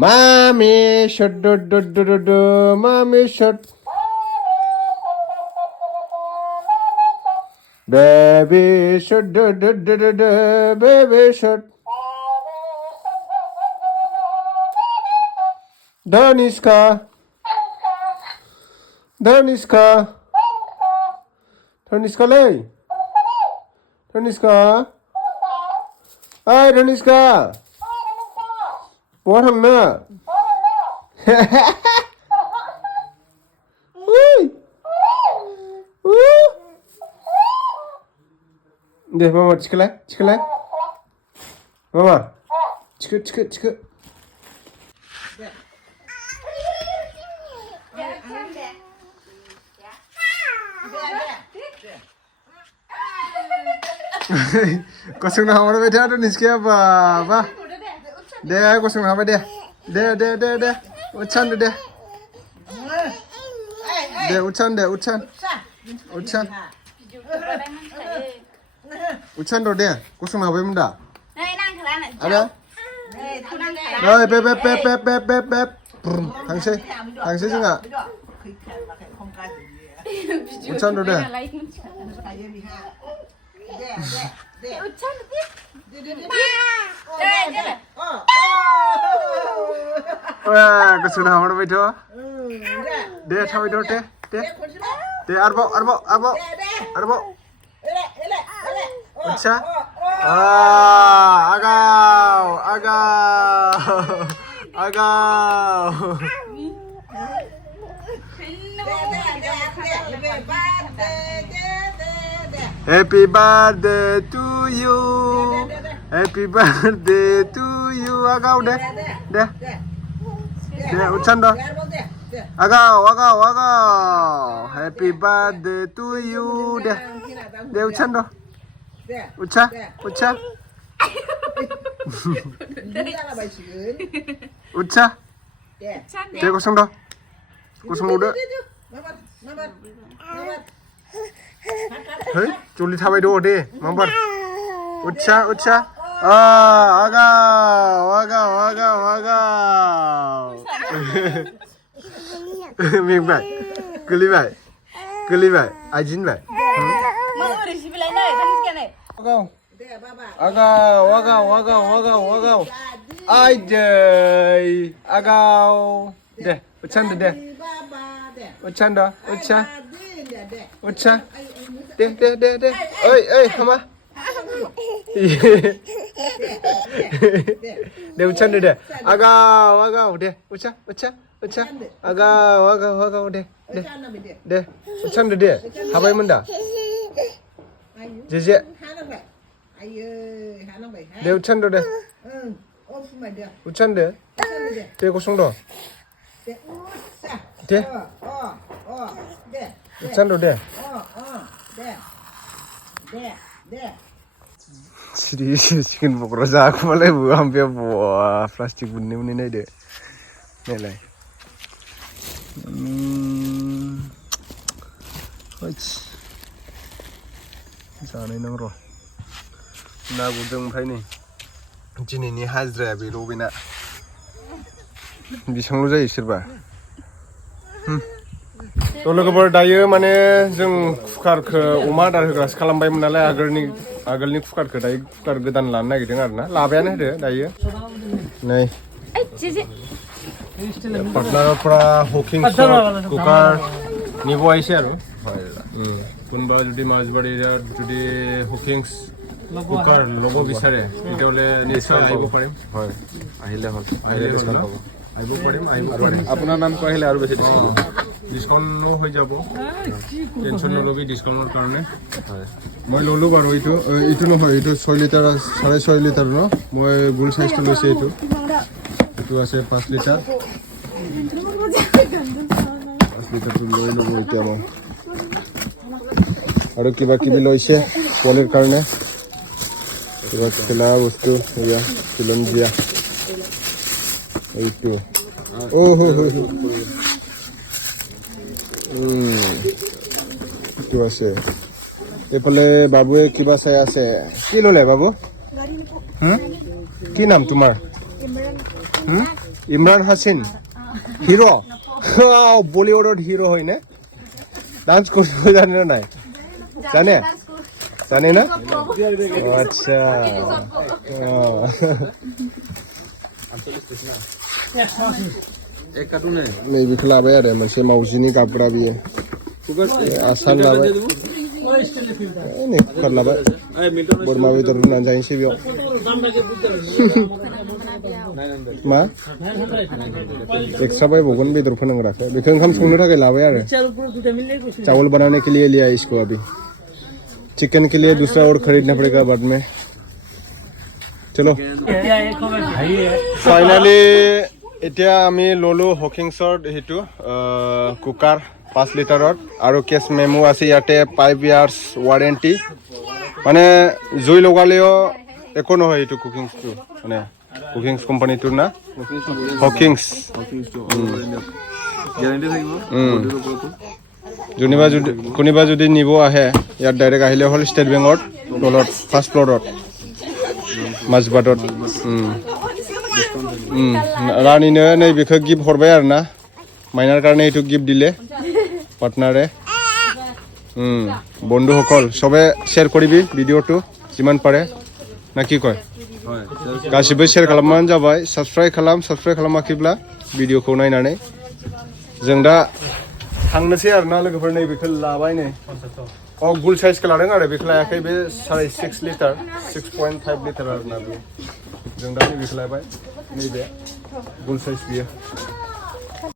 Mommy should do. Mommy should. Baby should do. Baby should. Dhaniska. Dhaniska lay. Dhaniska. Hi Dhaniska. What hang na? Deh mama çıkılay. Mama. Çıkı. Kosong na hamar बैठा तो निस्के बाबा दे kosong na दे उछान दे उछान दे kosong na मुंडा ada beb 당시 juga 우찬 deh wah kosong na hamar बैठो दे थाबाय दे आरोबाव अच्छा agaw Happy birthday to you agaw deh ucap dah agaw happy birthday to you deh ucap dah ucap ucap deh kosong dah kosong udah hei culi thabai do deh mambar ucap agaw ming bai geli bai ajin bai mau resipi lain nih Dhaniska nih agaw Ajay agaw deh ucap deh ucap deh oi hama deh ucap deh agaw deh ucap agaw deh ucap deh habai menda jeje deh ucap deh ucap deh kosong dah deh ucap deh Chicken pokok rosa aku malah hampir buah plastik bunyi ni deh, ni. Sana ini nongro, nak udang apa ni? Jenis ni hazra biru bina, bisa ngeluh jadi serba. Tolong kepada daya mana jeng kukar ke umar dari keras kalam bayi menalai agar ni kukar ke daya kukar gedan lana gitu kan? Labian ada daya. Nih. Partner pra Hawkins kukar ni buat share. Kunba jadi majbari jadi Hawkins kukar logo bisa deh. Itu oleh Nisa ibu parim. Ahilnya discount. Ibu parim. Apuna nam ko ahilnya aru besi discount no হৈ যাব tension নলবি ডিসকাউন্টৰ কাৰণে মই ললো বাৰু ইটো নহয় ইটো 6 litre 6.5 litre ন মই গুল সাইজটো লৈছে ইটো আছে 5 লিটাৰ 5 লিটাৰটো লৈ লব এতিয়া মই আৰু কিবা লৈছে পলিৰ কাৰণে কিবা খেলা বস্তু এয়া ফিল্ম দিয়া এইটো ওহো itu আছে এফালে বাবুয়ে কিবা চাই আছে কি ললে বাবু কি নাম তোমাৰ ইমৰান হাছিন হিৰ' বলিউডত হিৰ' হয় নে ডান্স কৰিব জানে নে নাই জানে জানে না আচ্ছা एक कार्टून है नै बेखौ लाबाय आरो मोनसे मावजिनि गाबग्रा बियो आसान लाबाय नै कुकार लाबाय बोरमा बेदर रुनानै जाहैनोसै बेयाव मा एक्सट्रा बायबावगोन बेदर फोनांग्राखौ बेखौ ओंखाम संनो थाखाय लाबाय आरो चावल बनाने के लिए लिया इसको अभी चिकन के लिए दूसरा और खरीदना पड़ेगा बाद में चलो फाइनली এতিয়া আমি ললো হকিংছৰ হেতু কুকাৰ 5 লিটাৰত আৰু কেছ মেমো আছে ইয়াতে 5 ইয়াৰ্স ওয়াৰেন্টি মানে জুই লগালেও একো নহয় এটো কুকিংছটো মানে কুকিংছ কোম্পানীটোৰ না হকিংছ গ্যাৰান্টি থাকিব কোনিবা যদি নিব আহে ইয়াত ডাইৰেক্ট আহিলে হল ষ্টেট বেংকৰ তলত ফাৰ্ষ্ট ফ্লোৰত মাজবাটত रानीनो नै बेखौ गिफ्ट हरबाय आरो ना माइनार कारणे एटु गिफ्ट दिले पार्टनारे बन्धुসকল সবে শেয়ার কৰিবি ভিডিওটো যিমান পাৰে না কি কয় गासिबो শেয়াर खालामबानो जाबाय साबस्क्राइब खालामाखैब्ला भिडियोखौ नायनानै जों दा थांनोसै आरो ना लोगोफोर नै बेखौ लाबाय नै गुल साइजखौ लादों आरो बेखौ लायाखै बे 6.5 लिटार 6.5 लिटार आरो ना बे जों दा बेखौ लाबाय नैबे गुल साइज बियो